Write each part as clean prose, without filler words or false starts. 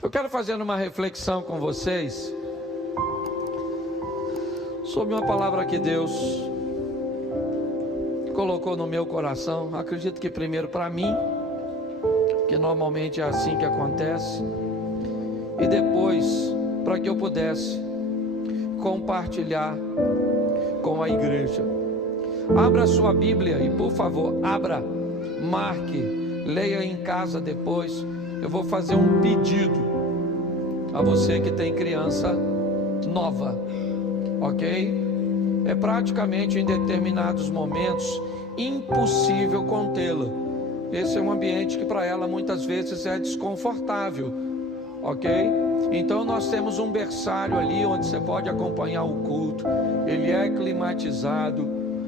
Eu quero fazer uma reflexão com vocês sobre uma palavra que Deus colocou no meu coração. Acredito que primeiro para mim, que normalmente é assim que acontece, e depois para que eu pudesse compartilhar com a igreja. Abra sua Bíblia e, por favor, abra, marque, leia em casa depois. Eu vou fazer um pedido a você que tem criança nova, ok? É praticamente em determinados momentos impossível contê-la. Esse é um ambiente que para ela muitas vezes é desconfortável, ok? Então nós temos um berçário ali onde você pode acompanhar o culto. Ele é climatizado,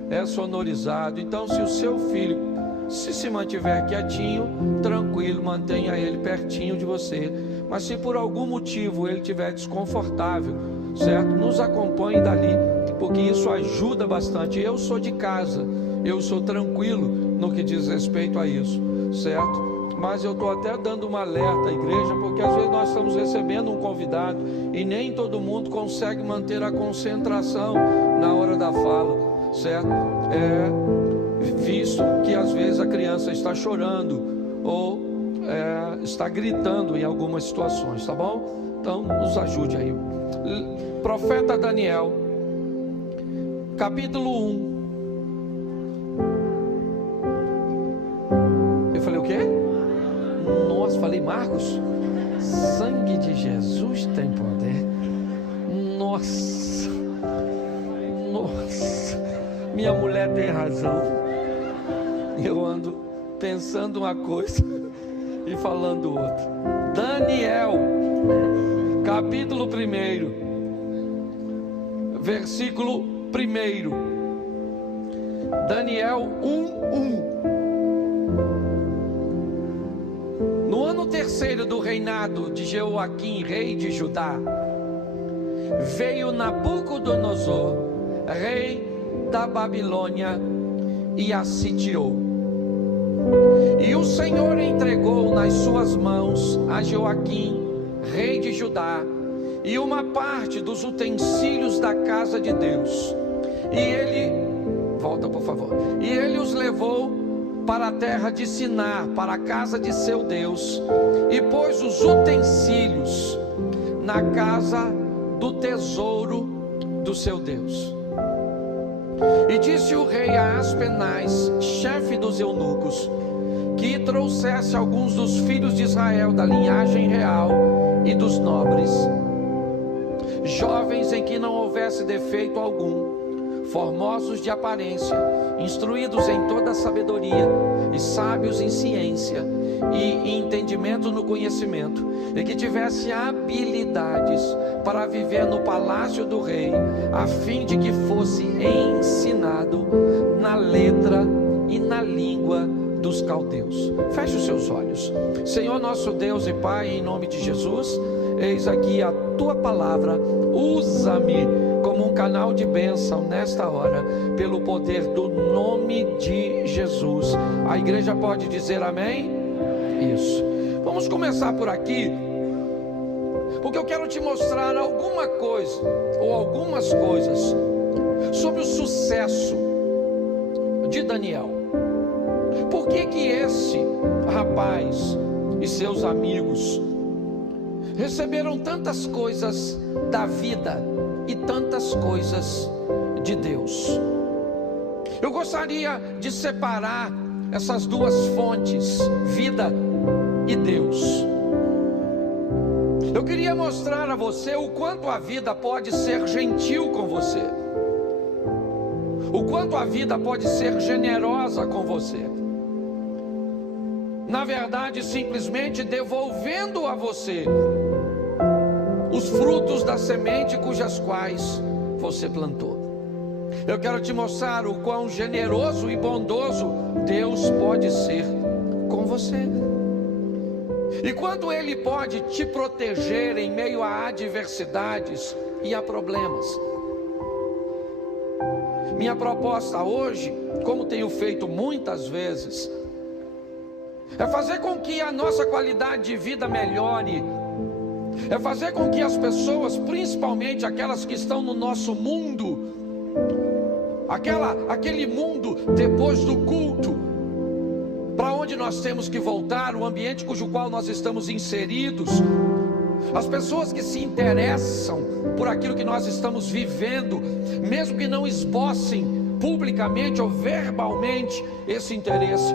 é sonorizado. Então, se o seu filho se mantiver quietinho, tranquilo, mantenha ele pertinho de você. Mas se por algum motivo ele estiver desconfortável, certo? Nos acompanhe dali, porque isso ajuda bastante. Eu sou de casa, eu sou tranquilo no que diz respeito a isso, certo? Mas eu estou até dando um alerta à igreja, porque às vezes nós estamos recebendo um convidado e nem todo mundo consegue manter a concentração na hora da fala, certo? Visto que às vezes a criança está chorando ou está gritando em algumas situações, tá bom? Então nos ajude aí. Profeta Daniel, capítulo 1. Eu falei o quê? Nossa, falei Marcos? Sangue de Jesus tem poder. Nossa, minha mulher tem razão. Eu ando pensando uma coisa e falando outra. Daniel, capítulo 1, versículo 1. Daniel 1:1. No ano 3º do reinado de Jeoaquim, rei de Judá, veio Nabucodonosor, rei da Babilônia, e a sitiou. E o Senhor entregou nas suas mãos a Jeoaquim, rei de Judá, e uma parte dos utensílios da casa de Deus. E ele, volta por favor, e ele os levou para a terra de Sinar, para a casa de seu Deus, e pôs os utensílios na casa do tesouro do seu Deus. E disse o rei a Aspenaz, chefe dos eunucos, que trouxesse alguns dos filhos de Israel da linhagem real e dos nobres, jovens em que não houvesse defeito algum, formosos de aparência, instruídos em toda a sabedoria e sábios em ciência e entendimento no conhecimento, e que tivesse habilidades para viver no palácio do rei, a fim de que fosse ensinado na letra e na língua dos caldeus. Feche os seus olhos. Senhor nosso Deus e Pai, em nome de Jesus, eis aqui a tua palavra. Usa-me como um canal de bênção nesta hora, pelo poder do nome de Jesus. A igreja pode dizer amém? Isso. Vamos começar por aqui, porque eu quero te mostrar alguma coisa, ou algumas coisas, sobre o sucesso de Daniel. Por que esse rapaz e seus amigos receberam tantas coisas da vida e tantas coisas de Deus? Eu gostaria de separar essas duas fontes, vida e Deus. Eu queria mostrar a você o quanto a vida pode ser gentil com você, o quanto a vida pode ser generosa com você. Na verdade, simplesmente devolvendo a você os frutos da semente cujas quais você plantou. Eu quero te mostrar o quão generoso e bondoso Deus pode ser com você, e quanto Ele pode te proteger em meio a adversidades e a problemas. Minha proposta hoje, como tenho feito muitas vezes, é fazer com que a nossa qualidade de vida melhore É fazer com que as pessoas, principalmente aquelas que estão no nosso mundo, aquele mundo depois do culto, para onde nós temos que voltar, o ambiente cujo qual nós estamos inseridos, as pessoas que se interessam por aquilo que nós estamos vivendo, mesmo que não esbocem publicamente ou verbalmente esse interesse.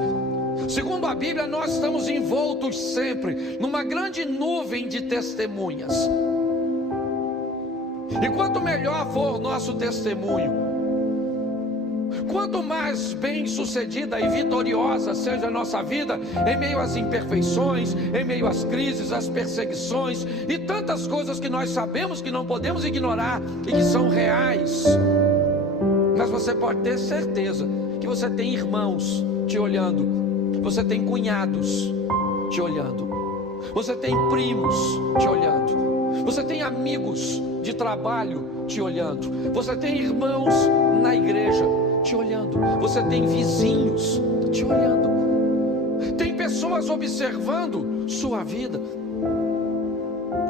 Segundo a Bíblia, nós estamos envoltos sempre numa grande nuvem de testemunhas. E quanto melhor for o nosso testemunho, quanto mais bem sucedida e vitoriosa seja a nossa vida, em meio às imperfeições, em meio às crises, às perseguições e tantas coisas que nós sabemos que não podemos ignorar e que são reais, mas você pode ter certeza que você tem irmãos te olhando, você tem cunhados te olhando, você tem primos te olhando, você tem amigos de trabalho te olhando, você tem irmãos na igreja te olhando, você tem vizinhos te olhando, tem pessoas observando sua vida.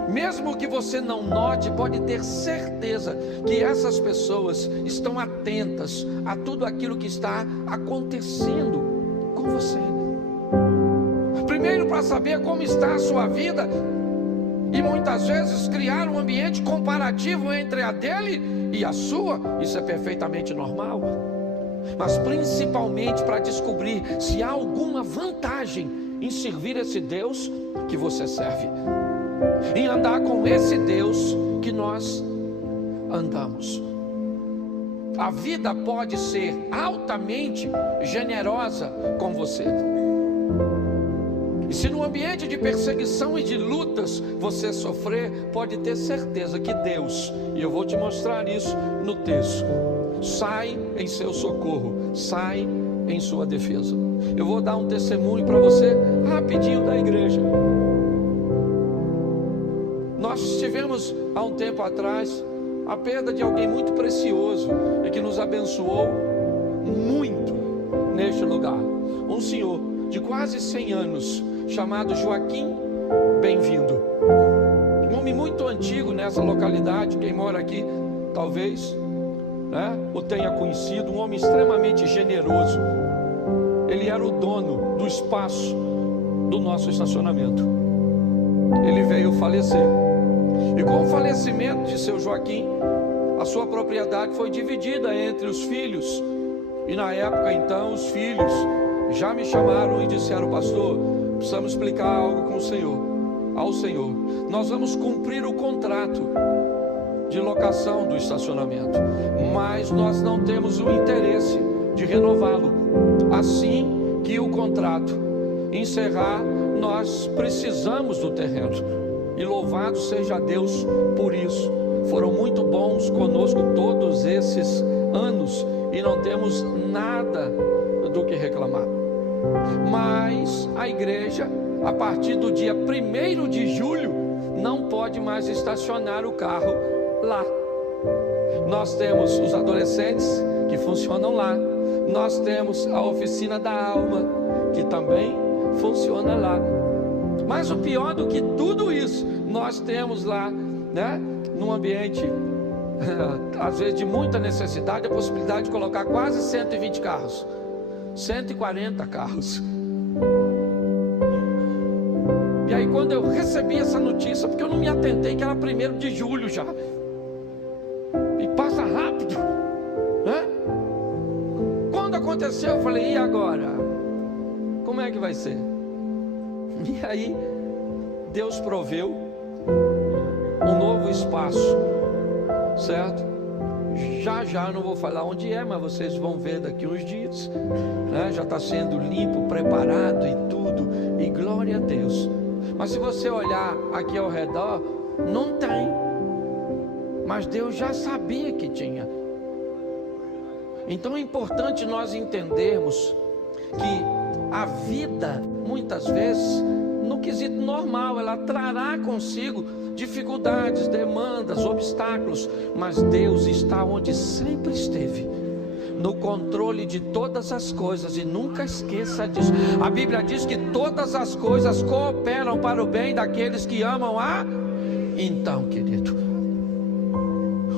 Mesmo que você não note, pode ter certeza que essas pessoas estão atentas a tudo aquilo que está acontecendo com você. Primeiro, para saber como está a sua vida, e muitas vezes criar um ambiente comparativo entre a dele e a sua. Isso é perfeitamente normal. Mas principalmente para descobrir se há alguma vantagem em servir esse Deus que você serve, em andar com esse Deus que nós andamos. A vida pode ser altamente generosa com você. E se no ambiente de perseguição e de lutas você sofrer, pode ter certeza que Deus, e eu vou te mostrar isso no texto, sai em seu socorro, sai em sua defesa. Eu vou dar um testemunho para você rapidinho da igreja. Nós tivemos há um tempo atrás a perda de alguém muito precioso e que nos abençoou muito neste lugar. Um senhor de quase 100 anos, chamado Joaquim Bem-vindo. Um homem muito antigo nessa localidade, quem mora aqui talvez o tenha conhecido, um homem extremamente generoso. Ele era o dono do espaço do nosso estacionamento. Ele veio falecer. E com o falecimento de seu Joaquim, a sua propriedade foi dividida entre os filhos. E na época então os filhos já me chamaram e disseram: pastor, precisamos explicar algo com o Senhor, ao Senhor. Nós vamos cumprir o contrato de locação do estacionamento, mas nós não temos o interesse de renová-lo. Assim que o contrato encerrar, nós precisamos do terreno. E louvado seja Deus por isso. Foram muito bons conosco todos esses anos e não temos nada do que reclamar. Mas a igreja, a partir do dia 1º de julho, não pode mais estacionar o carro lá. Nós temos os adolescentes que funcionam lá. Nós temos a oficina da alma, que também funciona lá. Mas o pior do que tudo isso, nós temos lá, num ambiente, às vezes de muita necessidade, a possibilidade de colocar quase 120 carros, 140 carros. E aí quando eu recebi essa notícia, porque eu não me atentei que era 1º de julho já, e passa rápido, Quando aconteceu, eu falei: e agora? Como é que vai ser? E aí Deus proveu um novo espaço, certo? Já não vou falar onde é, mas vocês vão ver daqui uns dias, já está sendo limpo, preparado e tudo, e glória a Deus. Mas se você olhar aqui ao redor, não tem, mas Deus já sabia que tinha. Então é importante nós entendermos que a vida, muitas vezes, no quesito normal, ela trará consigo dificuldades, demandas, obstáculos, mas Deus está onde sempre esteve, no controle de todas as coisas, e nunca esqueça disso. A Bíblia diz que todas as coisas cooperam para o bem daqueles que amam a Então, querido,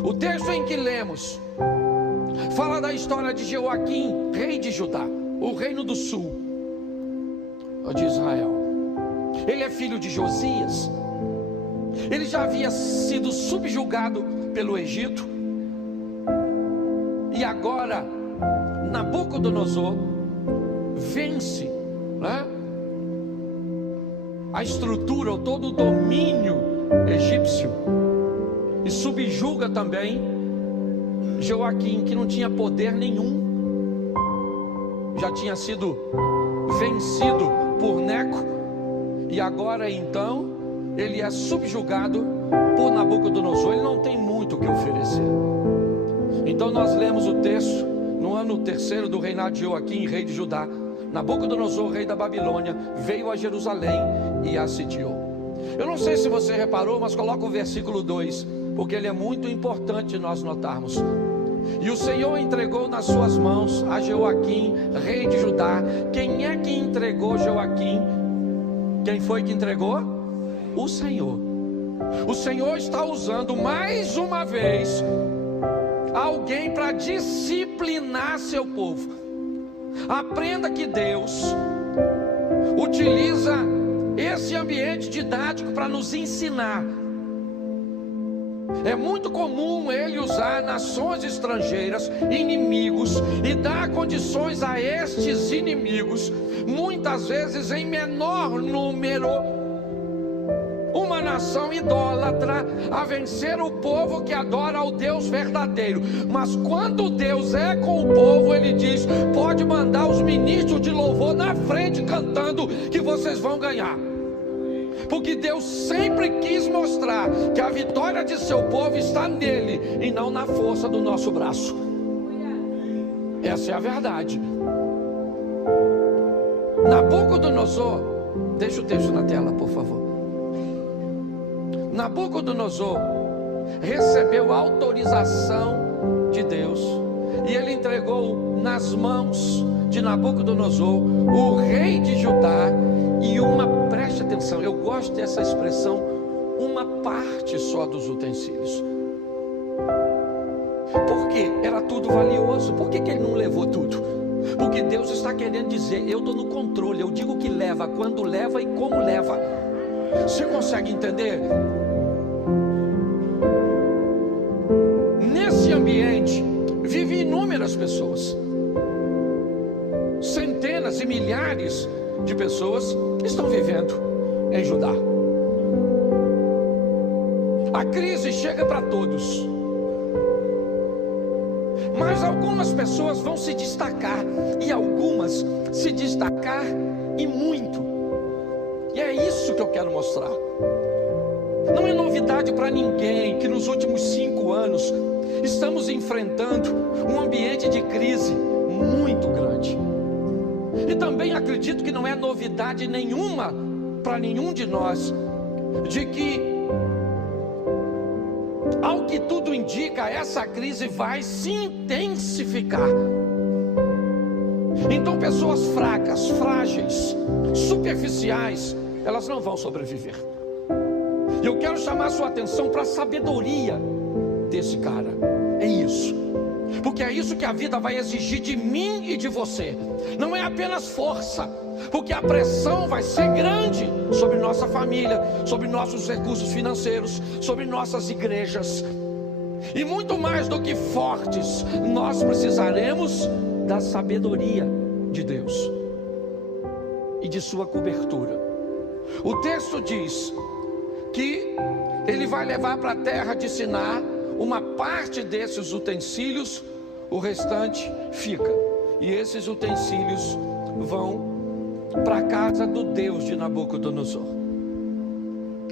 o texto em que lemos fala da história de Joaquim, rei de Judá, o reino do sul de Israel. Ele é filho de Josias. Ele já havia sido subjugado pelo Egito, e agora Nabucodonosor vence, né, a estrutura, ou todo o domínio egípcio, e subjuga também Joaquim, que não tinha poder nenhum, já tinha sido vencido por Neco, e agora então ele é subjugado por Nabucodonosor. Ele não tem muito o que oferecer. Então nós lemos o texto: no ano 3º do reinado de Joaquim, rei de Judá, Nabucodonosor, rei da Babilônia, veio a Jerusalém e a assediou. Eu não sei se você reparou, mas coloca o versículo 2, porque ele é muito importante nós notarmos. E o Senhor entregou nas suas mãos a Joaquim, rei de Judá. Quem é que entregou Joaquim? Quem foi que entregou? O Senhor. O Senhor está usando mais uma vez alguém para disciplinar seu povo. Aprenda que Deus utiliza esse ambiente didático para nos ensinar. É muito comum ele usar nações estrangeiras, inimigos, e dar condições a estes inimigos, muitas vezes em menor número, uma nação idólatra, a vencer o povo que adora ao Deus verdadeiro. Mas quando Deus é com o povo, ele diz: pode mandar os ministros de louvor na frente cantando, que vocês vão ganhar. Porque Deus sempre quis mostrar que a vitória de seu povo está nele, e não na força do nosso braço. Essa é a verdade. Nabucodonosor, deixa o texto na tela, por favor. Nabucodonosor recebeu autorização de Deus, e ele entregou nas mãos de Nabucodonosor, o rei de Judá, e preste atenção, eu gosto dessa expressão, uma parte só dos utensílios. Porque era tudo valioso. Por que ele não levou tudo? Porque Deus está querendo dizer: eu estou no controle, eu digo que leva, quando leva e como leva. Você consegue entender? Nesse ambiente vivem inúmeras pessoas, centenas e milhares de pessoas estão vivendo em Judá. A crise chega para todos, mas algumas pessoas vão se destacar, e algumas se destacar e muito. E é isso que eu quero mostrar. Não é novidade para ninguém que nos últimos 5 anos estamos enfrentando um ambiente de crise muito grande. E também acredito que não é novidade nenhuma para nenhum de nós, de que, ao que tudo indica, essa crise vai se intensificar. Então pessoas fracas, frágeis, superficiais, elas não vão sobreviver. E eu quero chamar a sua atenção para a sabedoria desse cara. É isso. Porque é isso que a vida vai exigir de mim e de você. Não é apenas força, porque a pressão vai ser grande sobre nossa família, sobre nossos recursos financeiros, sobre nossas igrejas. E muito mais do que fortes, nós precisaremos da sabedoria de Deus e de sua cobertura. O texto diz que ele vai levar para a terra de Sinar uma parte desses utensílios, o restante fica. E esses utensílios vão para a casa do Deus de Nabucodonosor.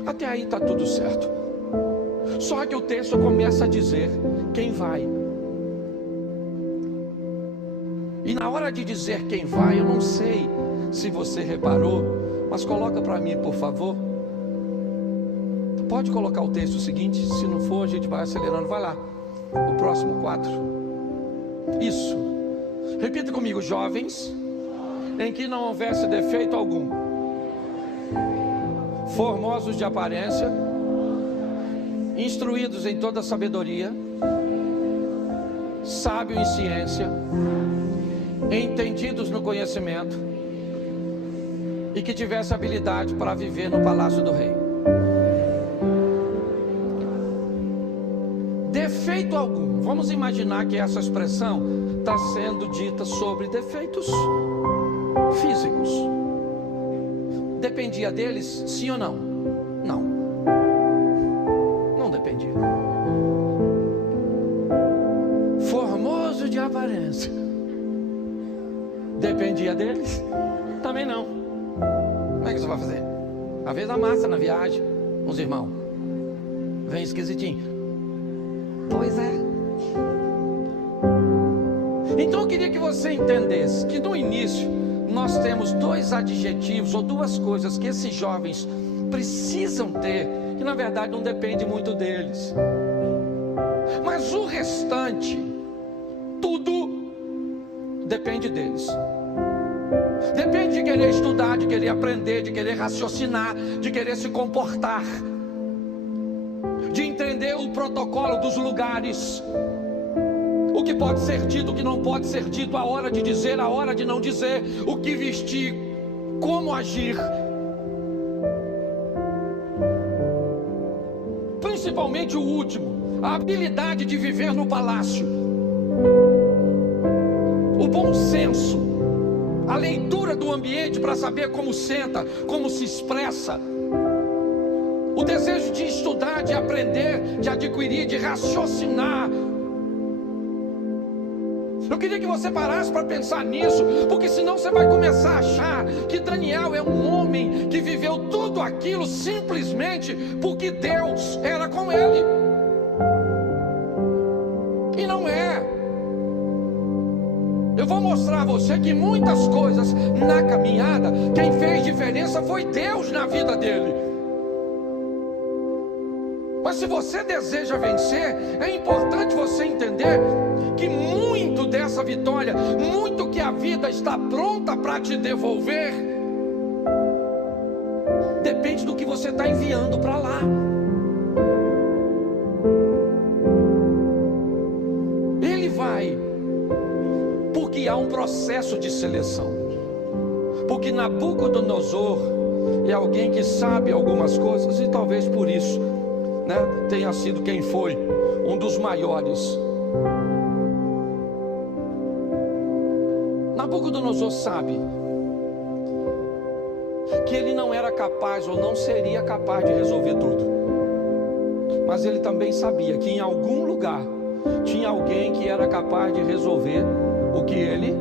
Até aí está tudo certo. Só que o texto começa a dizer quem vai. E na hora de dizer quem vai, eu não sei se você reparou, mas coloca para mim, por favor. Pode colocar o texto seguinte. Se não for, a gente vai acelerando. Vai lá, o próximo 4. Isso. Repita comigo: jovens, em que não houvesse defeito algum, formosos de aparência, instruídos em toda sabedoria, sábios em ciência, entendidos no conhecimento, e que tivesse habilidade para viver no palácio do rei. Defeito algum. Vamos imaginar que essa expressão está sendo dita sobre defeitos físicos. Dependia deles, sim ou não? Não. Não dependia. Formoso de aparência. Dependia deles? Também não. Como é que você vai fazer? Às vezes a massa na viagem, os irmãos, vem esquisitinho. Pois é. Então eu queria que você entendesse que no início nós temos dois adjetivos ou duas coisas que esses jovens precisam ter, que na verdade não depende muito deles. Mas o restante, tudo depende deles. Depende de querer estudar, de querer aprender, de querer raciocinar, de querer se comportar, de entender o protocolo dos lugares, o que pode ser dito, o que não pode ser dito, a hora de dizer, a hora de não dizer, o que vestir, como agir. Principalmente o último, a habilidade de viver no palácio, o bom senso, a leitura do ambiente para saber como senta, como se expressa, o desejo de estudar, de aprender, de adquirir, de raciocinar. Eu queria que você parasse para pensar nisso, porque senão você vai começar a achar que Daniel é um homem que viveu tudo aquilo simplesmente porque Deus era com ele. E não é. Eu vou mostrar a você que muitas coisas na caminhada, quem fez diferença foi Deus na vida dele. Mas se você deseja vencer, é importante você entender que muito dessa vitória, muito que a vida está pronta para te devolver, depende do que você está enviando para lá. Ele vai, porque há um processo de seleção. Porque Nabucodonosor é alguém que sabe algumas coisas, e talvez por isso, né, tenha sido quem foi um dos maiores. Nabucodonosor sabe que ele não era capaz ou não seria capaz de resolver tudo, mas ele também sabia que em algum lugar tinha alguém que era capaz de resolver o que ele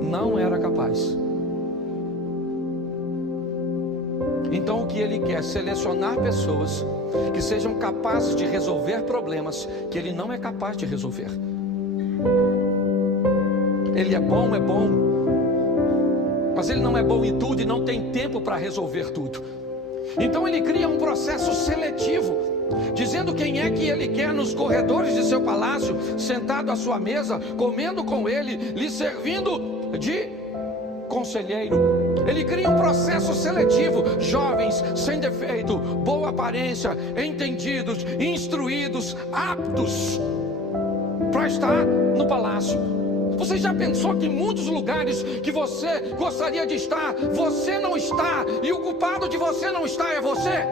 não era capaz. Então o que ele quer é selecionar pessoas que sejam capazes de resolver problemas que ele não é capaz de resolver. Ele é bom, mas ele não é bom em tudo e não tem tempo para resolver tudo. Então ele cria um processo seletivo, dizendo quem é que ele quer nos corredores de seu palácio, sentado à sua mesa, comendo com ele, lhe servindo de conselheiro. Ele cria um processo seletivo, jovens, sem defeito, boa aparência, entendidos, instruídos, aptos para estar no palácio. Você já pensou que em muitos lugares que você gostaria de estar, você não está, e o culpado de você não estar é você?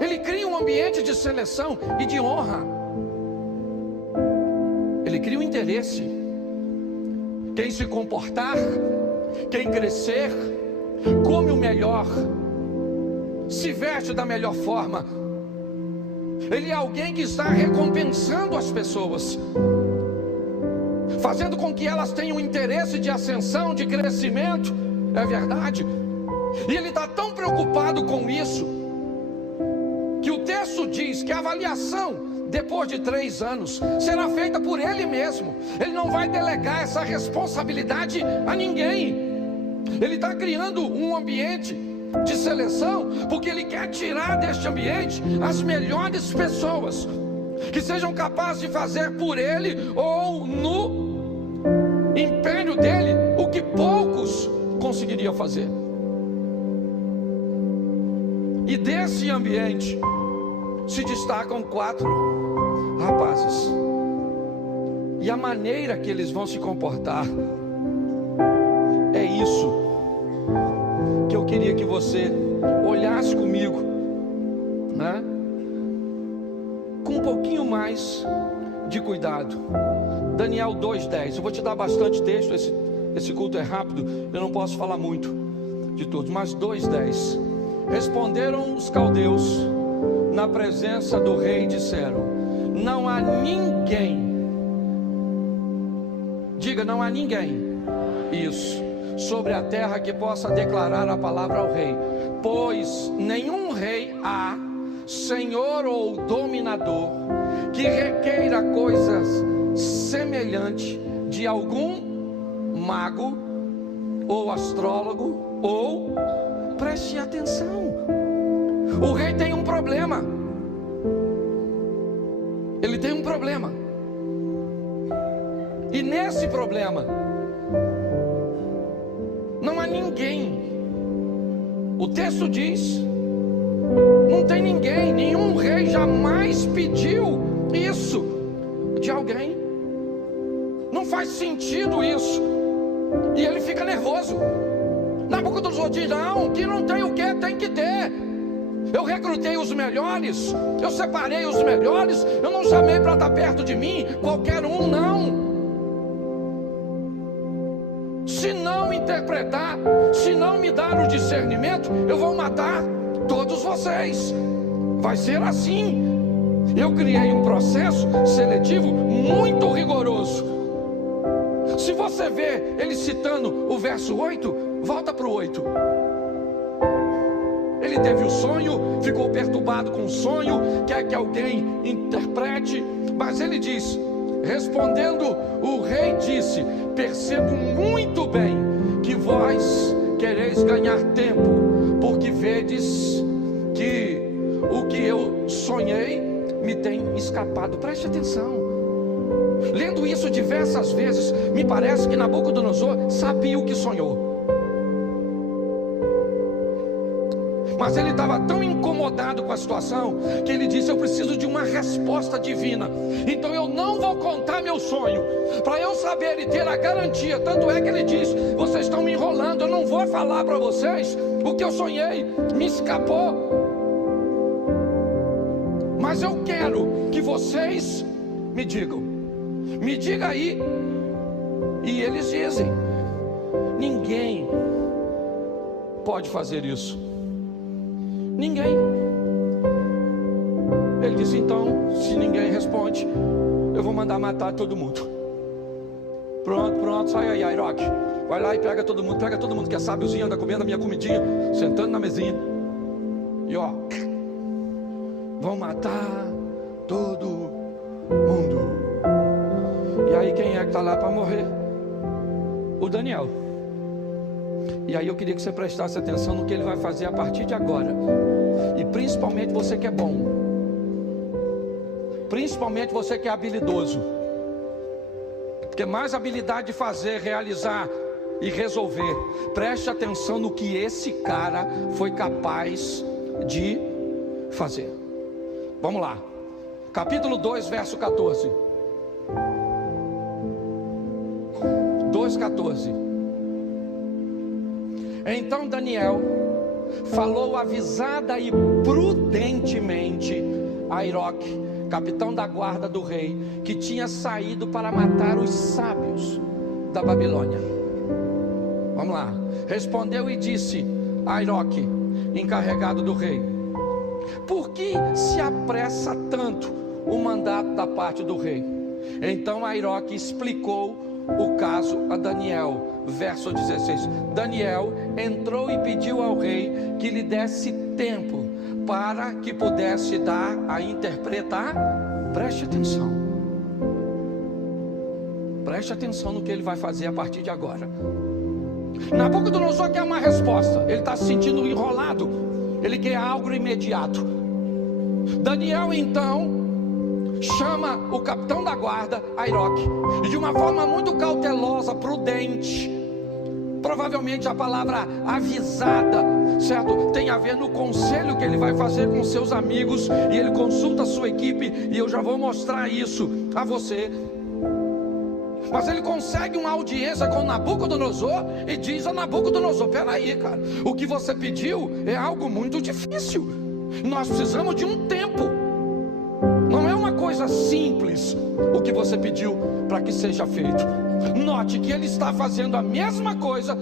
Ele cria um ambiente de seleção e de honra. Ele cria um interesse. Quem se comportar, quem crescer, come o melhor, se veste da melhor forma. Ele é alguém que está recompensando as pessoas, fazendo com que elas tenham interesse de ascensão, de crescimento. É verdade. E ele está tão preocupado com isso, que o texto diz que a avaliação depois de 3 anos será feita por ele mesmo. Ele não vai delegar essa responsabilidade a ninguém. Ele está criando um ambiente de seleção, porque ele quer tirar deste ambiente as melhores pessoas, que sejam capazes de fazer por ele ou no império dele o que poucos conseguiriam fazer. E desse ambiente se destacam 4 rapazes. E a maneira que eles vão se comportar é isso que eu queria que você olhasse comigo, né? Com um pouquinho mais de cuidado. Daniel 2:10. Eu vou te dar bastante texto, esse culto é rápido, eu não posso falar muito de todos, mas 2:10. Responderam os caldeus na presença do rei e disseram: não há ninguém, diga, não há ninguém, isso, sobre a terra que possa declarar a palavra ao rei, pois nenhum rei há, senhor ou dominador, que requeira coisas semelhantes de algum mago ou astrólogo, ou, preste atenção, o rei tem um problema. Ele tem um problema. E nesse problema não há ninguém. O texto diz: não tem ninguém, nenhum rei jamais pediu isso de alguém. Não faz sentido isso. E ele fica nervoso. Nabucodonosor diz: não, que não tem o que, tem que ter. Eu recrutei os melhores, eu separei os melhores, eu não chamei para estar perto de mim qualquer um, não. Se não interpretar, se não me dar o discernimento, eu vou matar todos vocês. Vai ser assim. Eu criei um processo seletivo muito rigoroso. Se você vê ele citando o verso 8, volta para o 8. Ele teve o sonho, ficou perturbado com o sonho, quer que alguém interprete, mas ele diz: respondendo o rei disse: percebo muito bem que vós quereis ganhar tempo, porque vedes que o que eu sonhei me tem escapado. Preste atenção. Lendo isso diversas vezes, me parece que Nabucodonosor sabia o que sonhou, mas ele estava tão incomodado com a situação que ele disse: eu preciso de uma resposta divina, então eu não vou contar meu sonho, para eu saber e ter a garantia. Tanto é que ele diz: vocês estão me enrolando, eu não vou falar para vocês o que eu sonhei, me escapou, mas eu quero que vocês me digam. Me diga aí. E eles dizem: ninguém pode fazer isso. Ninguém. Ele disse: então, se ninguém responde, eu vou mandar matar todo mundo. Pronto, sai aí, Airoque. Vai lá e pega todo mundo que é sábiozinho, anda comendo a minha comidinha, sentando na mesinha. E ó, vão matar todo mundo. E aí quem é que está lá para morrer? O Daniel. E aí eu queria que você prestasse atenção no que ele vai fazer a partir de agora. E principalmente você que é bom, principalmente você que é habilidoso, porque mais habilidade de fazer, realizar e resolver. Preste atenção no que esse cara foi capaz de fazer. Vamos lá, capítulo 2, verso 14. 2:14. Então Daniel falou avisada e prudentemente a Airoque, capitão da guarda do rei, que tinha saído para matar os sábios da Babilônia. Vamos lá. Respondeu e disse a Airoque, encarregado do rei: por que se apressa tanto o mandato da parte do rei? Então Airoque explicou o caso a Daniel. Verso 16. Daniel entrou e pediu ao rei que lhe desse tempo para que pudesse dar a interpretar. Preste atenção. Preste atenção no que ele vai fazer a partir de agora. Nabucodonosor quer uma resposta. Ele está se sentindo enrolado. Ele quer algo imediato. Daniel então chama o capitão da guarda, Airoque, e de uma forma muito cautelosa, prudente, Provavelmente a palavra avisada, certo? Tem a ver no conselho que ele vai fazer com seus amigos, e ele consulta a sua equipe, e eu já vou mostrar isso a você. Mas ele consegue uma audiência com Nabucodonosor e diz a Nabucodonosor: peraí, cara, o que você pediu é algo muito difícil. Nós precisamos de um tempo. Não é uma coisa simples o que você pediu para que seja feito. Note que ele está fazendo a mesma coisa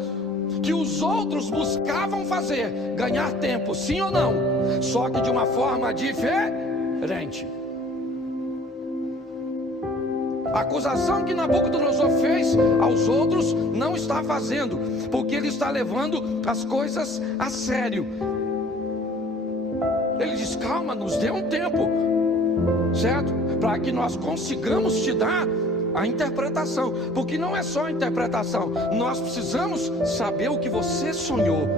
que os outros buscavam fazer: ganhar tempo, sim ou não? Só que de uma forma diferente. A acusação que Nabucodonosor fez aos outros não está fazendo, porque ele está levando as coisas a sério. Ele diz: calma, nos dê um tempo, certo? Para que nós consigamos te dar a interpretação, porque não é só a interpretação, nós precisamos saber o que você sonhou.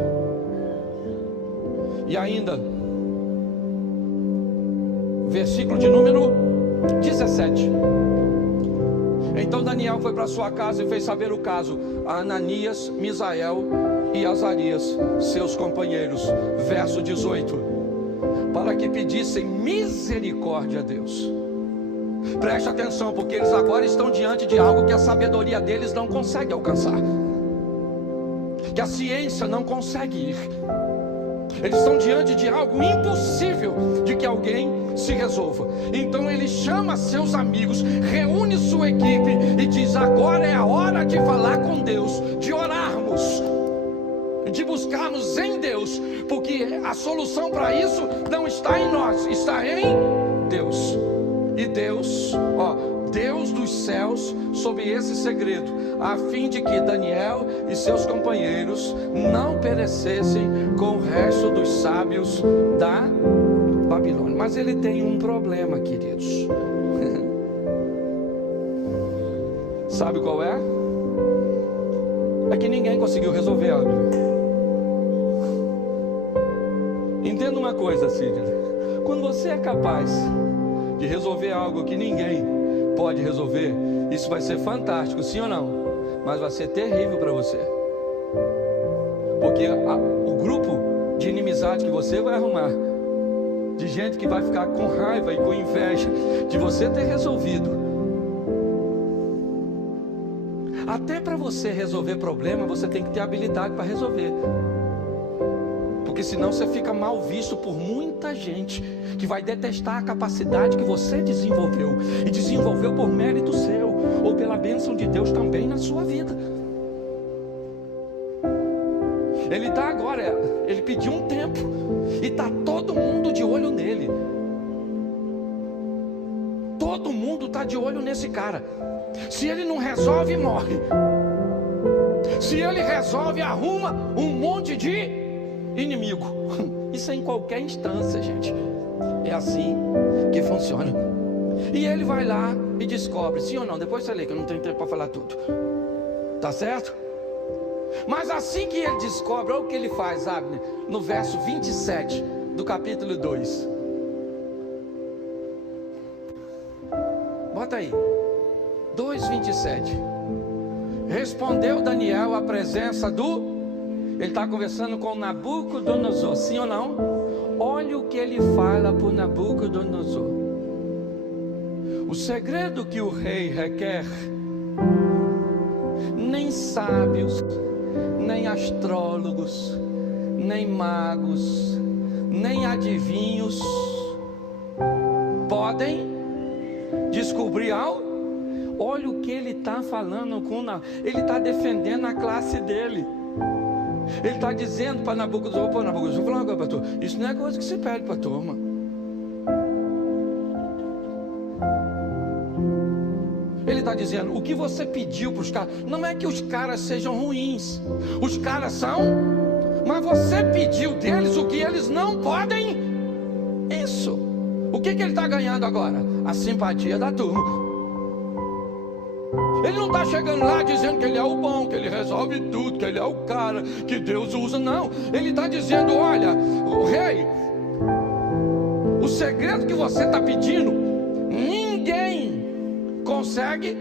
E ainda, versículo de número 17. Então Daniel foi para sua casa e fez saber o caso a Ananias, Misael e Azarias, seus companheiros. Verso 18: para que pedissem misericórdia a Deus. Preste atenção, porque eles agora estão diante de algo que a sabedoria deles não consegue alcançar, que a ciência não consegue ir. Eles estão diante de algo impossível de que alguém se resolva. Então ele chama seus amigos, reúne sua equipe e diz: agora é a hora de falar com Deus, de orarmos, de buscarmos em Deus, porque a solução para isso não está em nós, está em Deus. E Deus, Deus dos céus, sob esse segredo, a fim de que Daniel e seus companheiros não perecessem com o resto dos sábios da Babilônia. Mas ele tem um problema, queridos. Sabe qual é? É que ninguém conseguiu resolver algo. Entenda uma coisa, Sidney: quando você é capaz de resolver algo que ninguém pode resolver, isso vai ser fantástico, sim ou não? Mas vai ser terrível para você, porque o grupo de inimizade que você vai arrumar, de gente que vai ficar com raiva e com inveja de você ter resolvido. Até para você resolver problema, você tem que ter habilidade para resolver, porque senão você fica mal visto por muita gente que vai detestar a capacidade que você desenvolveu, e desenvolveu por mérito seu, ou pela bênção de Deus também na sua vida. Ele está agora, ele pediu um tempo, e está todo mundo de olho nele. Todo mundo está de olho nesse cara. Se ele não resolve, morre. Se ele resolve, arruma um monte de inimigo. Isso é em qualquer instância, gente. É assim que funciona. E ele vai lá e descobre, sim ou não? Depois você lê, que eu não tenho tempo para falar tudo. Tá certo? Mas assim que ele descobre, olha o que ele faz, Abner, no verso 27 do capítulo 2. Bota aí, 2:27. Respondeu Daniel à presença do... Ele está conversando com Nabucodonosor, sim ou não? Olha o que ele fala para o Nabucodonosor: o segredo que o rei requer, nem sábios, nem astrólogos, nem magos, nem adivinhos podem descobrir algo. Olha o que ele está falando ele está defendendo a classe dele. Ele está dizendo para Nabucodonosor: pô, Nabucodonosor, vou falar uma coisa para tu, isso não é coisa que se pede para a turma. Ele está dizendo: o que você pediu para os caras, não é que os caras sejam ruins, os caras são, mas você pediu deles o que eles não podem. Isso. O que ele está ganhando agora? A simpatia da turma. Ele não está chegando lá dizendo que ele é o bom, que ele resolve tudo, que ele é o cara que Deus usa, não. Ele está dizendo: olha, o rei, o segredo que você está pedindo, ninguém consegue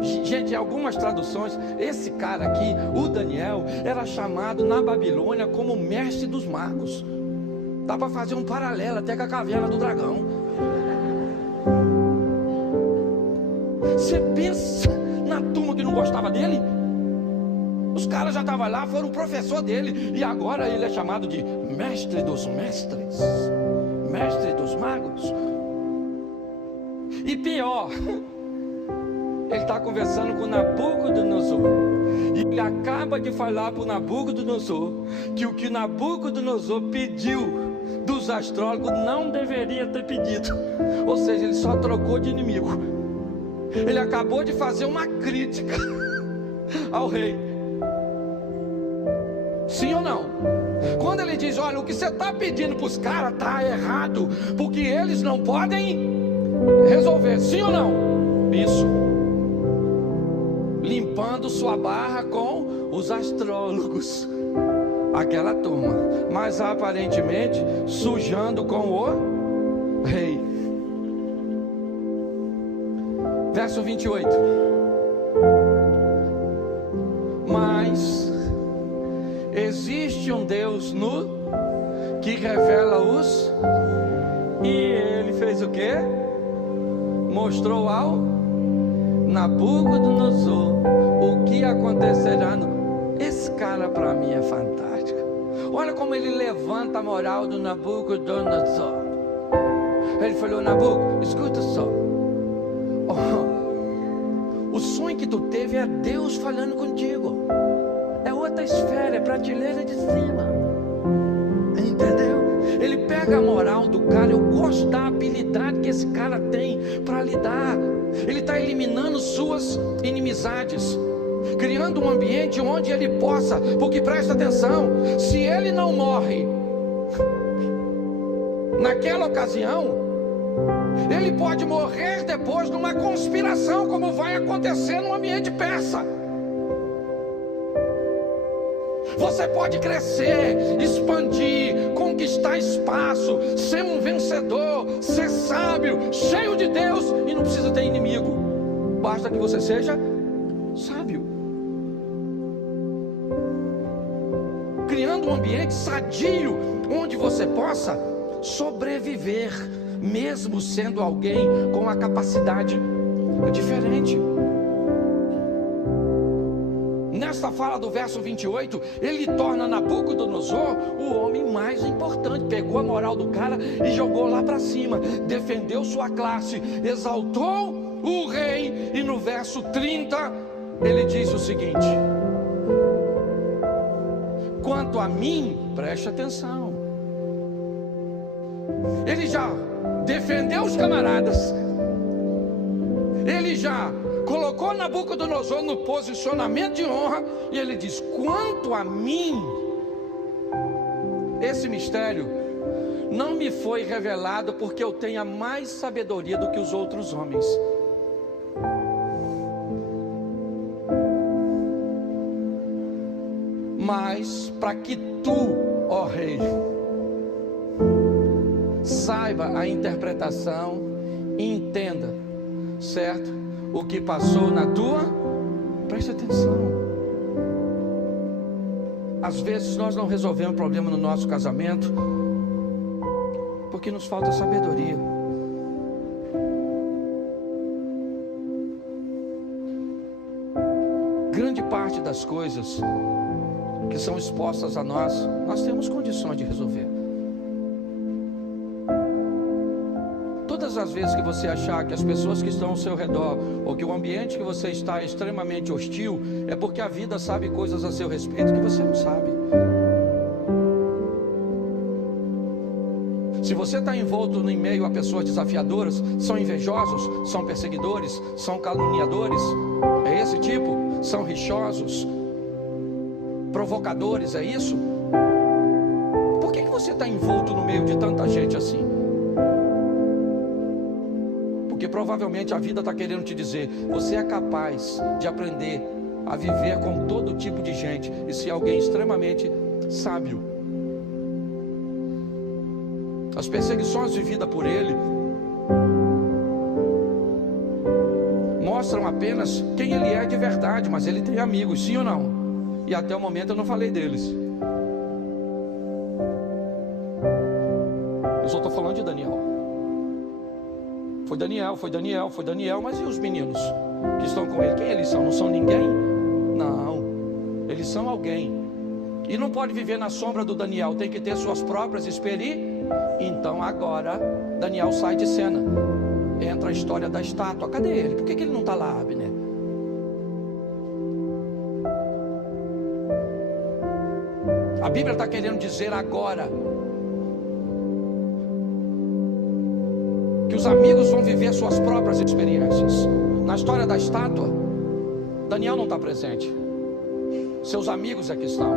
Gente, em algumas traduções, esse cara aqui, o Daniel, era chamado na Babilônia como mestre dos magos. Dá para fazer um paralelo até com a caverna do dragão. Você pensa na turma que não gostava dele? Os caras já estavam lá, foram professor dele, e agora ele é chamado de mestre dos mestres, mestre dos magos. E pior, ele está conversando com Nabucodonosor, e ele acaba de falar para o Nabucodonosor que o que Nabucodonosor pediu dos astrólogos não deveria ter pedido. Ou seja, ele só trocou de inimigo. Ele acabou de fazer uma crítica ao rei. Sim ou não? Quando ele diz, olha, o que você está pedindo para os caras está errado, porque eles não podem resolver. Sim ou não? Isso. Limpando sua barra com os astrólogos, aquela turma, mas aparentemente sujando com o rei. Verso 28. Mas existe um Deus que revela os... E ele fez o quê? Mostrou ao Nabucodonosor o que acontecerá Esse cara para mim é fantástico. Olha como ele levanta a moral do Nabucodonosor. Ele falou, Nabucodonosor, escuta só. O sonho que tu teve é Deus falando contigo. É outra esfera, é prateleira de cima. Entendeu? Ele pega a moral do cara. Eu gosto da habilidade que esse cara tem para lidar. Ele está eliminando suas inimizades, criando um ambiente onde ele possa, porque presta atenção, se ele não morre naquela ocasião, ele pode morrer depois numa conspiração, como vai acontecer no ambiente persa. Você pode crescer, expandir, conquistar espaço, ser um vencedor, ser sábio, cheio de Deus, e não precisa ter inimigo. Basta que você seja sábio, criando um ambiente sadio, onde você possa sobreviver, mesmo sendo alguém com uma capacidade diferente. Nesta fala do verso 28, ele torna Nabucodonosor o homem mais importante. Pegou a moral do cara e jogou lá para cima, defendeu sua classe, exaltou o rei. E no verso 30 ele diz o seguinte: quanto a mim, preste atenção, ele já defendeu os camaradas, ele já colocou Nabucodonosor no posicionamento de honra, e ele diz, quanto a mim, esse mistério não me foi revelado porque eu tenha mais sabedoria do que os outros homens, mas para que tu, ó rei, saiba a interpretação e entenda, certo? O que passou na tua... Preste atenção. Às vezes nós não resolvemos problema no nosso casamento porque nos falta sabedoria. Grande parte das coisas que são expostas a nós temos condições de resolver. Todas as vezes que você achar que as pessoas que estão ao seu redor, ou que o ambiente que você está é extremamente hostil, é porque a vida sabe coisas a seu respeito que você não sabe. Se você está envolto em meio a pessoas desafiadoras, são invejosos, são perseguidores, são caluniadores, é esse tipo, são rixosos, provocadores, é isso? Por que você está envolto no meio de tanta gente assim? Porque provavelmente a vida está querendo te dizer, você é capaz de aprender a viver com todo tipo de gente e ser alguém extremamente sábio. As perseguições vividas por ele mostram apenas quem ele é de verdade, mas ele tem amigos, sim ou não? E até o momento eu não falei deles. Eu só estou falando de Daniel. Foi Daniel, mas e os meninos que estão com ele? Quem eles são? Não são ninguém? Não, eles são alguém. E não pode viver na sombra do Daniel, tem que ter suas próprias experiências. Então agora Daniel sai de cena. Entra a história da estátua. Cadê ele? Por que ele não está lá, Abner? A Bíblia está querendo dizer agora que os amigos vão viver suas próprias experiências. Na história da estátua, Daniel não está presente. Seus amigos é que estão.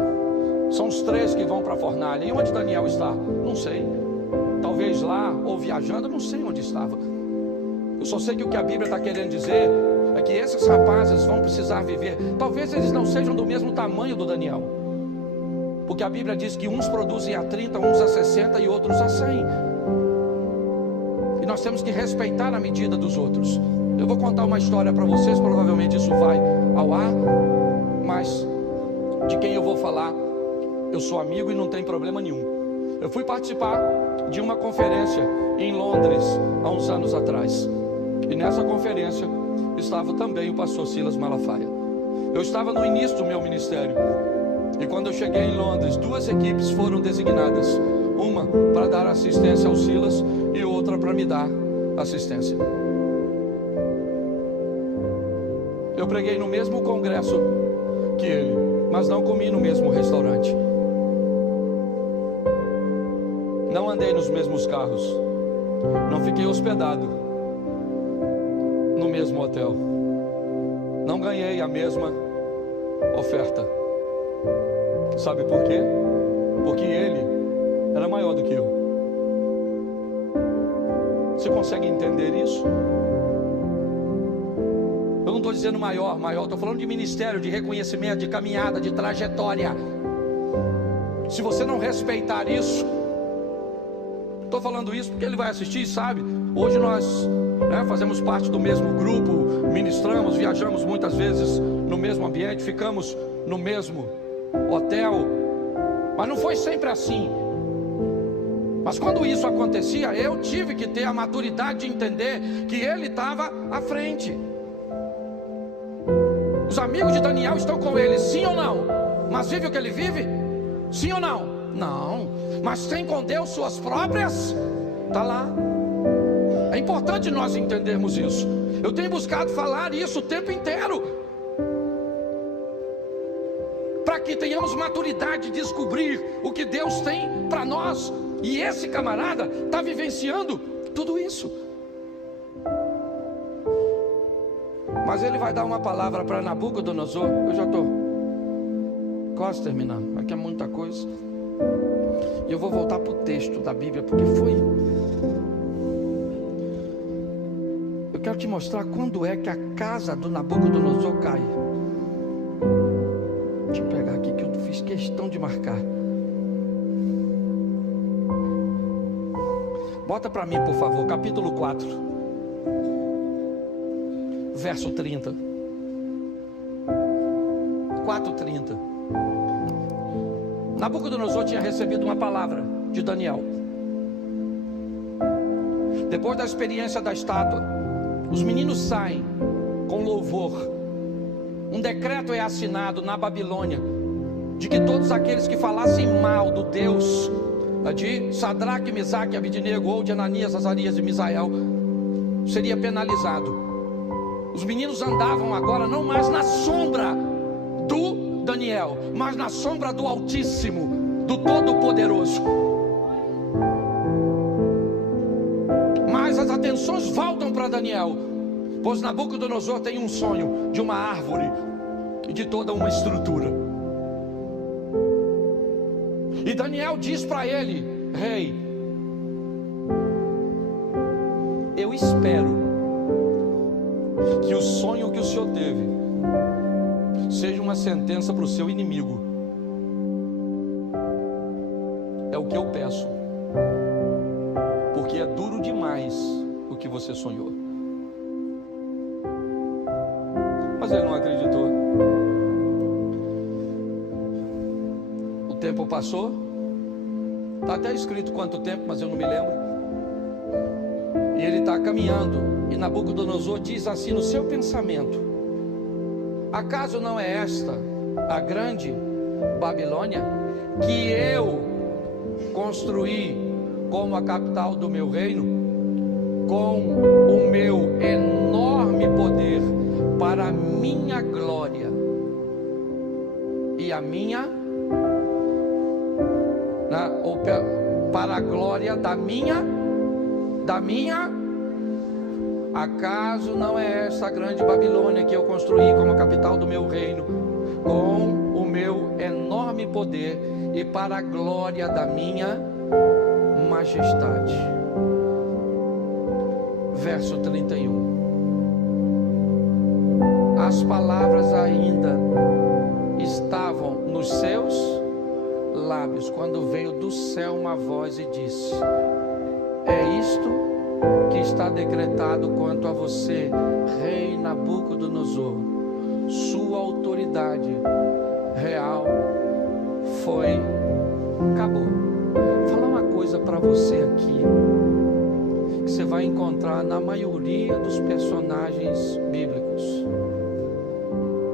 São os 3 que vão para a fornalha. E onde Daniel está? Não sei. Talvez lá ou viajando, não sei onde estava. Eu só sei que o que a Bíblia está querendo dizer é que esses rapazes vão precisar viver. Talvez eles não sejam do mesmo tamanho do Daniel, porque a Bíblia diz que uns produzem a 30, uns a 60 e outros a 100. E nós temos que respeitar a medida dos outros. Eu vou contar uma história para vocês, provavelmente isso vai ao ar, mas de quem eu vou falar, eu sou amigo e não tem problema nenhum. Eu fui participar de uma conferência em Londres há uns anos atrás, e nessa conferência estava também o pastor Silas Malafaia. Eu estava no início do meu ministério, e quando eu cheguei em Londres, 2 equipes foram designadas, uma para dar assistência ao Silas e outra para me dar assistência. Eu preguei no mesmo congresso que ele, mas não comi no mesmo restaurante, não andei nos mesmos carros, não fiquei hospedado no mesmo hotel, não ganhei a mesma oferta. Sabe por quê? Porque ele era maior do que eu. Você consegue entender isso? Eu não estou dizendo maior, estou falando de ministério, de reconhecimento, de caminhada, de trajetória. Se você não respeitar isso, estou falando isso porque ele vai assistir, sabe? Hoje nós fazemos parte do mesmo grupo, ministramos, viajamos muitas vezes no mesmo ambiente, ficamos no mesmo hotel, mas não foi sempre assim. Mas quando isso acontecia, eu tive que ter a maturidade de entender que ele estava à frente. Os amigos de Daniel estão com ele, sim ou não? Mas vive o que ele vive? Sim ou não? Não. Mas tem com Deus suas próprias? Está lá. É importante nós entendermos isso. Eu tenho buscado falar isso o tempo inteiro, para que tenhamos maturidade de descobrir o que Deus tem para nós. E esse camarada está vivenciando tudo isso. Mas ele vai dar uma palavra para Nabucodonosor. Eu já estou quase terminando, aqui é muita coisa. E eu vou voltar para o texto da Bíblia, porque foi... Eu quero te mostrar quando é que a casa do Nabucodonosor cai. Deixa eu pegar aqui que eu fiz questão de marcar. Bota para mim, por favor, capítulo 4, verso 30. 4:30. Nabucodonosor tinha recebido uma palavra de Daniel. Depois da experiência da estátua, os meninos saem com louvor. Um decreto é assinado na Babilônia de que todos aqueles que falassem mal do Deus de Sadraque, Mesaque e Abednego, ou de Ananias, Azarias e Misael, seria penalizado. Os meninos andavam agora não mais na sombra do Daniel, mas na sombra do Altíssimo, do Todo-Poderoso. Mas as atenções voltam para Daniel, pois Nabucodonosor tem um sonho de uma árvore e de toda uma estrutura. E Daniel diz para ele: rei, eu espero que o sonho que o senhor teve seja uma sentença para o seu inimigo. É o que eu peço, porque é duro demais o que você sonhou. mas ele não acreditou. O tempo passou. Está até escrito quanto tempo, mas eu não me lembro. E ele está caminhando. E Nabucodonosor diz assim no seu pensamento: acaso não é esta a grande Babilônia que eu construí como a capital do meu reino, com o meu enorme poder, para a minha glória e a minha, ou para a glória da minha, acaso não é essa a grande Babilônia que eu construí como a capital do meu reino, com o meu enorme poder e para a glória da minha majestade? Verso 31. As palavras ainda estavam nos seus lábios, quando veio do céu uma voz e disse: é isto que está decretado quanto a você, rei Nabucodonosor. Sua autoridade real acabou. Vou falar uma coisa para você aqui, que você vai encontrar na maioria dos personagens bíblicos.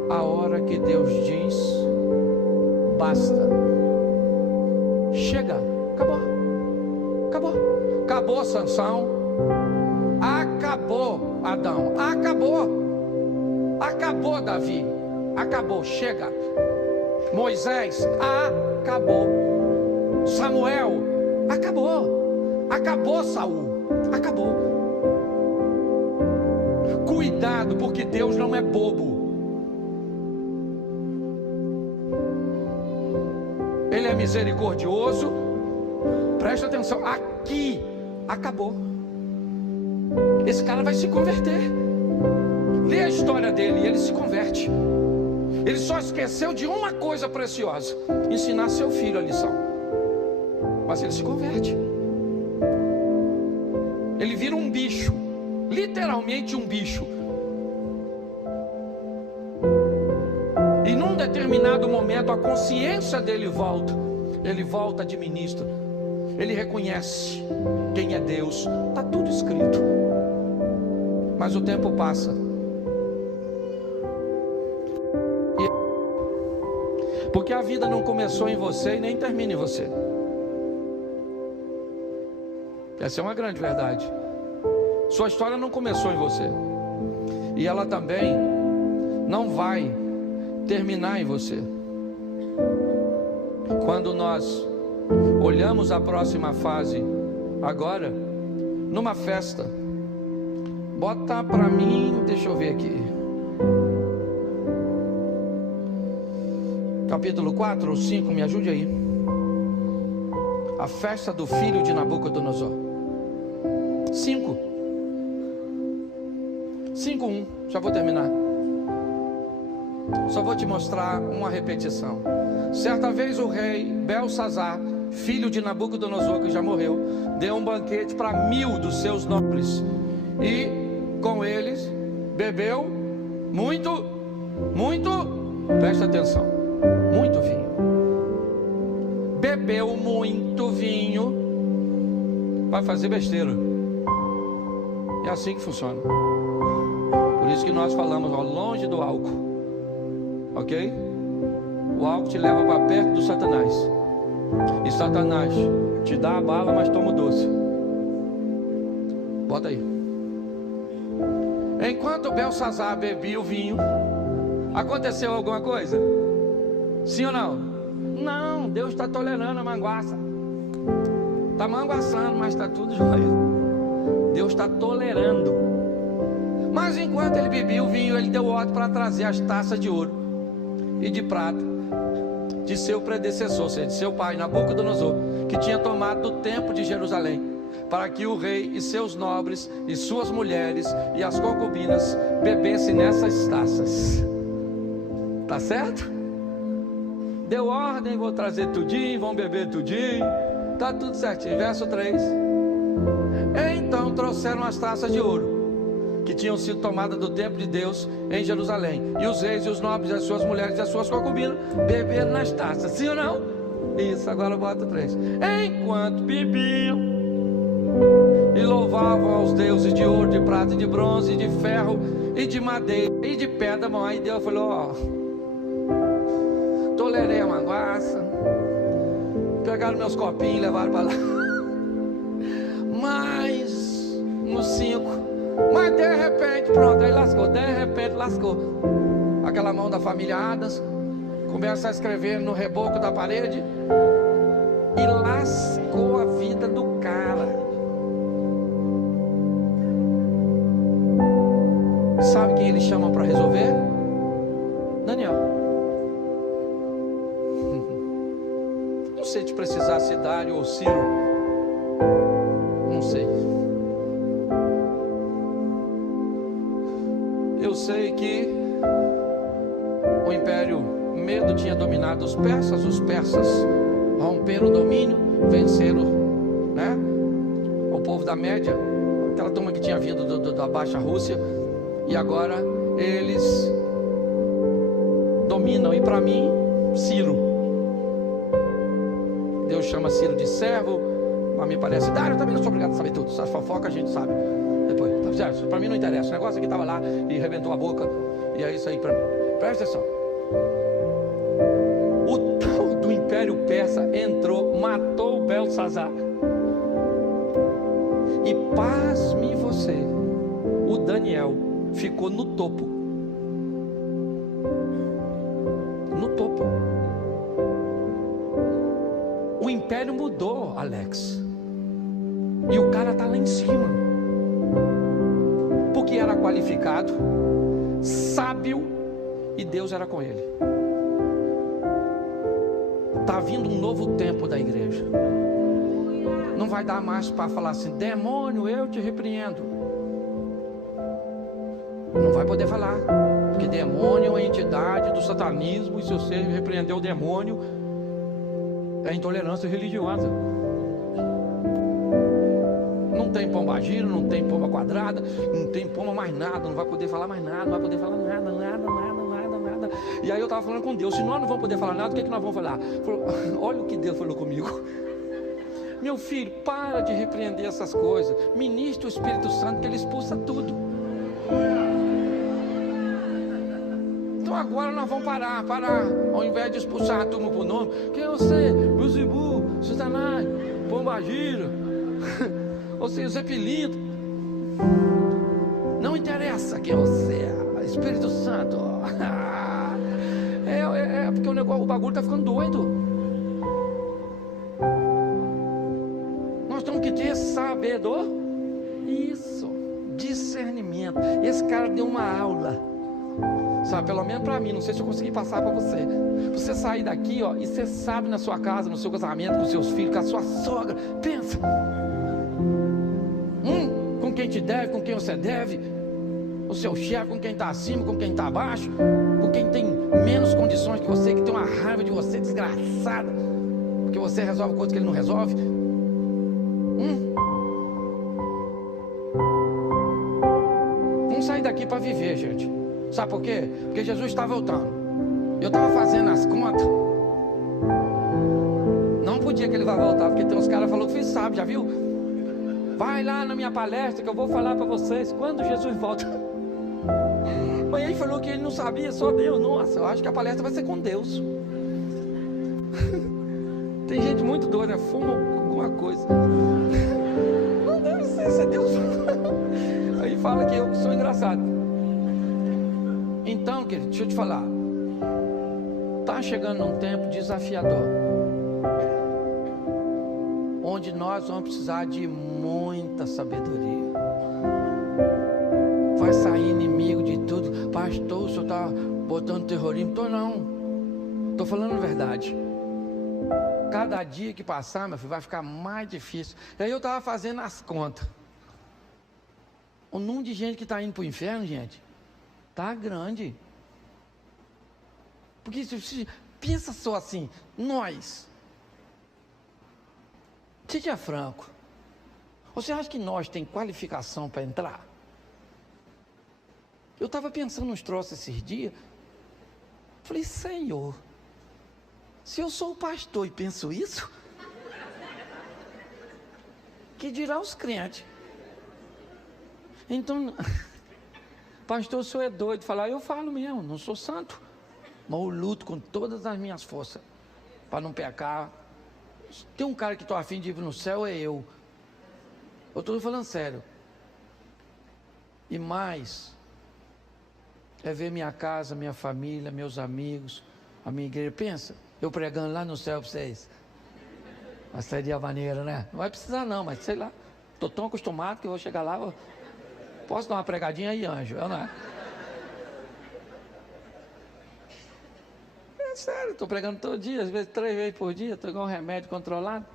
A hora que Deus diz basta, chega, acabou Sansão, acabou Adão, acabou Davi, chega. Moisés, acabou. Samuel, acabou Saul, acabou. Cuidado, porque Deus não é bobo. Ele é misericordioso. Preste atenção, aqui acabou. Esse cara vai se converter. Lê a história dele e ele se converte. Ele só esqueceu de uma coisa preciosa: ensinar seu filho a lição. Mas ele se converte. Ele vira um bicho, literalmente um bicho. E num determinado momento a consciência dele volta. Ele volta, administra. Ele reconhece quem é Deus. Está tudo escrito. Mas o tempo passa. Porque a vida não começou em você e nem termina em você. Essa é uma grande verdade. Sua história não começou em você, e ela também não vai terminar em você. Quando nós olhamos a próxima fase agora, numa festa, bota para mim, deixa eu ver aqui, capítulo 4 ou 5, me ajude aí. A festa do filho de Nabucodonosor. 5:1, já vou terminar. Só vou te mostrar uma repetição. Certa vez o rei Belsazar, filho de Nabucodonosor, que já morreu, deu um banquete para 1000 dos seus nobres, e com eles bebeu muito, presta atenção, muito vinho. Bebeu muito vinho, vai fazer besteira. É assim que funciona. Por isso que nós falamos, ó, longe do álcool, ok? O álcool te leva para perto do Satanás, e Satanás te dá a bala, mas toma o doce. Bota aí. Enquanto Belsazar bebia o vinho, aconteceu alguma coisa? Sim ou não? Não, Deus está tolerando a manguaça. Está manguaçando, mas está tudo jóia. Deus está tolerando. Mas enquanto ele bebia o vinho, ele deu ordem para trazer as taças de ouro e de prata de seu predecessor, ou seja, de seu pai Nabucodonosor, que tinha tomado do templo de Jerusalém, para que o rei e seus nobres e suas mulheres e as concubinas bebessem nessas taças. Tá certo? Deu ordem, vou trazer tudinho, vão beber tudinho, tá tudo certinho. Verso 3. Então trouxeram as taças de ouro, que tinham sido tomadas do templo de Deus em Jerusalém. E os reis e os nobres, as suas mulheres e as suas concubinas beberam nas taças. Sim ou não? Isso, agora bota 3. Enquanto bebiam e louvavam aos deuses de ouro, de prata, de bronze, de ferro e de madeira e de pedra. Bom, aí Deus falou: ó, tolerei a manguaça, pegaram meus copinhos e levaram para lá. Mais uns 5. Mas de repente, pronto, aí lascou. De repente lascou. Aquela mão da família Adams começa a escrever no reboco da parede e lascou a vida do cara. Sabe quem eles chamam para resolver? Daniel. Não sei se precisasse Dário ou Ciro, não sei. Eu sei que o Império Medo tinha dominado os persas romperam o domínio, venceram, né, o povo da Média, aquela turma que tinha vindo da Baixa Rússia, e agora eles dominam. E para mim, Ciro, Deus chama Ciro de servo, mas me parece Dário. Eu também não sou obrigado a saber tudo, essas fofocas a gente sabe depois, para mim não interessa. O negócio aqui estava lá e rebentou a boca, e é isso aí para mim. Presta atenção. O tal do Império Persa entrou, matou o Belsazar. E pasme você, o Daniel ficou no topo. No topo. O império mudou, Alex. E o cara está lá em cima. Porque era qualificado, sábio, e Deus era com ele. Está vindo um novo tempo da igreja. Não vai dar mais para falar assim: demônio, eu te repreendo. Não vai poder falar, porque demônio é uma entidade do satanismo, e se você repreender o demônio, é intolerância religiosa. Não tem pombagira, não tem pomba quadrada, não tem pomba mais nada, não vai poder falar mais nada, não vai poder falar nada. E aí eu estava falando com Deus: se nós não vamos poder falar nada, o que é que nós vamos falar? Falou, olha o que Deus falou comigo: meu filho, para de repreender essas coisas, ministre o Espírito Santo, que ele expulsa tudo. Então agora nós vamos parar, ao invés de expulsar a turma por nome. Quem é você? Beelzebul, Satanás, pombagira, você, Zé Pilinto. Não interessa quem você é, Espírito Santo. É porque o bagulho está ficando doido. Nós temos que ter sabedoria. Isso, discernimento. Esse cara deu uma aula, sabe, pelo menos para mim, não sei se eu consegui passar para você. Você sair daqui, ó, e você sabe na sua casa, no seu casamento, com seus filhos, com a sua sogra, pensa, com quem te deve, com quem você deve, o seu chefe, com quem está acima, com quem está abaixo, com quem tem menos condições que você, que tem uma raiva de você desgraçada, porque você resolve coisas que ele não resolve. Vamos sair daqui para viver, gente. Sabe por quê? Porque Jesus está voltando. Eu estava fazendo as contas. Não podia que ele vai voltar, porque tem uns caras que falaram que sabe, já viu? Vai lá na minha palestra que eu vou falar para vocês quando Jesus volta. Mas ele falou que ele não sabia, só Deus. Nossa, eu acho que a palestra vai ser com Deus. Tem gente muito doida, né? Fuma alguma coisa. Não deve ser Deus. Aí fala que eu sou engraçado. Então, querido, deixa eu te falar. Está chegando um tempo desafiador, onde nós vamos precisar de muita sabedoria. Vai sair inimigo de tudo. Pastor, o senhor está botando terrorismo? Estou não. Estou falando a verdade. Cada dia que passar, meu filho, vai ficar mais difícil. E aí eu estava fazendo as contas. O número de gente que está indo para o inferno, gente, está grande. Porque pensa só assim, nós, seja franco, você acha que nós tem qualificação para entrar? Eu estava pensando nos troços esses dias. Falei, Senhor, se eu sou o pastor e penso isso, que dirá os crentes? Então, pastor, o senhor é doido. Falar, eu falo mesmo, não sou santo, mas eu luto com todas as minhas forças para não pecar. Tem um cara que estou afim de ir no céu, é eu. Eu estou falando sério. E mais, é ver minha casa, minha família, meus amigos, a minha igreja. Pensa, eu pregando lá no céu para vocês. Mas seria maneiro, né? Não vai precisar não, mas sei lá. Estou tão acostumado que eu vou chegar lá. Posso dar uma pregadinha aí, anjo? Eu não é? É sério, estou pregando todo dia, às vezes 3 vezes por dia, estou igual um remédio controlado.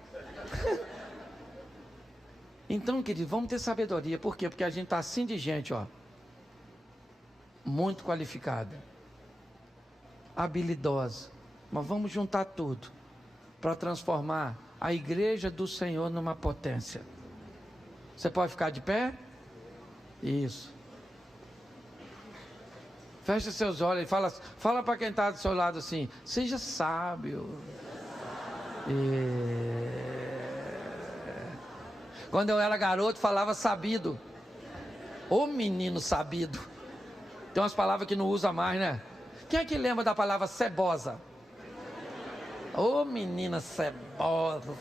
Então, querido, vamos ter sabedoria. Por quê? Porque a gente está assim de gente, ó, muito qualificada, habilidosa. Mas vamos juntar tudo para transformar a igreja do Senhor numa potência. Você pode ficar de pé? Isso. Feche seus olhos e fala para quem está do seu lado assim: seja sábio. Quando eu era garoto, falava sabido. Ô menino sabido. Tem umas palavras que não usa mais, né? Quem é que lembra da palavra cebosa? Ô menina cebosa.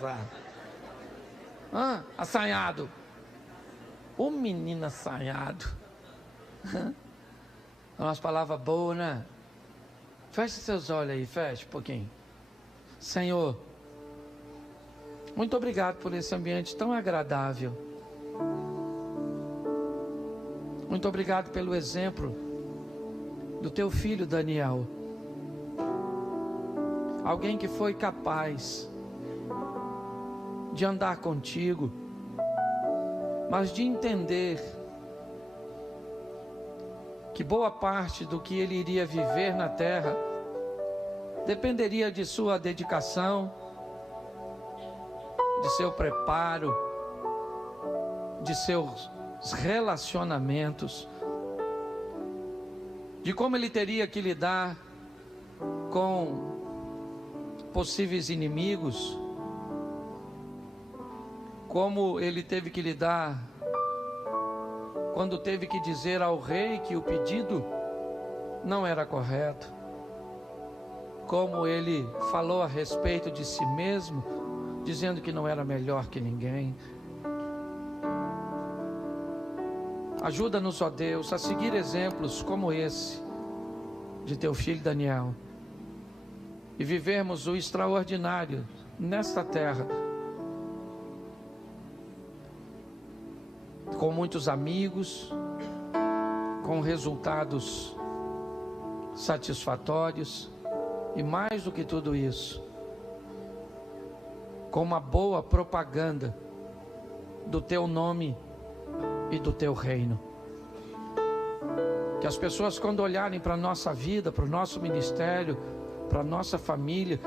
Assanhado. Ô menino assanhado. É umas palavras boas, né? Feche seus olhos aí, feche um pouquinho. Senhor, muito obrigado por esse ambiente tão agradável. Muito obrigado pelo exemplo do teu filho Daniel. Alguém que foi capaz de andar contigo, mas de entender que boa parte do que ele iria viver na terra dependeria de sua dedicação, de seu preparo, de seus relacionamentos, de como ele teria que lidar com possíveis inimigos, como ele teve que lidar quando teve que dizer ao rei que o pedido não era correto, como ele falou a respeito de si mesmo, dizendo que não era melhor que ninguém. Ajuda-nos, ó Deus, a seguir exemplos como esse de teu filho Daniel e vivermos o extraordinário nesta terra, com muitos amigos, com resultados satisfatórios e, mais do que tudo isso, com uma boa propaganda do teu nome e do teu reino. Que as pessoas, quando olharem para a nossa vida, para o nosso ministério, para a nossa família,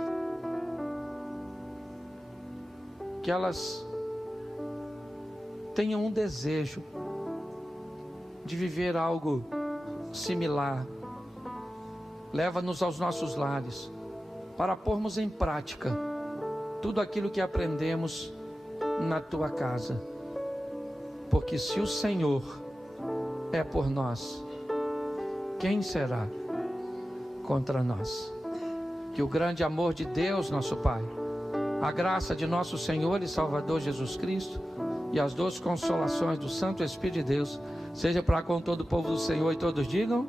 que elas tenham um desejo de viver algo similar. Leva-nos aos nossos lares para pormos em prática tudo aquilo que aprendemos na tua casa. Porque se o Senhor é por nós, quem será contra nós? Que o grande amor de Deus, nosso Pai, a graça de nosso Senhor e Salvador Jesus Cristo e as doces consolações do Santo Espírito de Deus seja para com todo o povo do Senhor, e todos digam: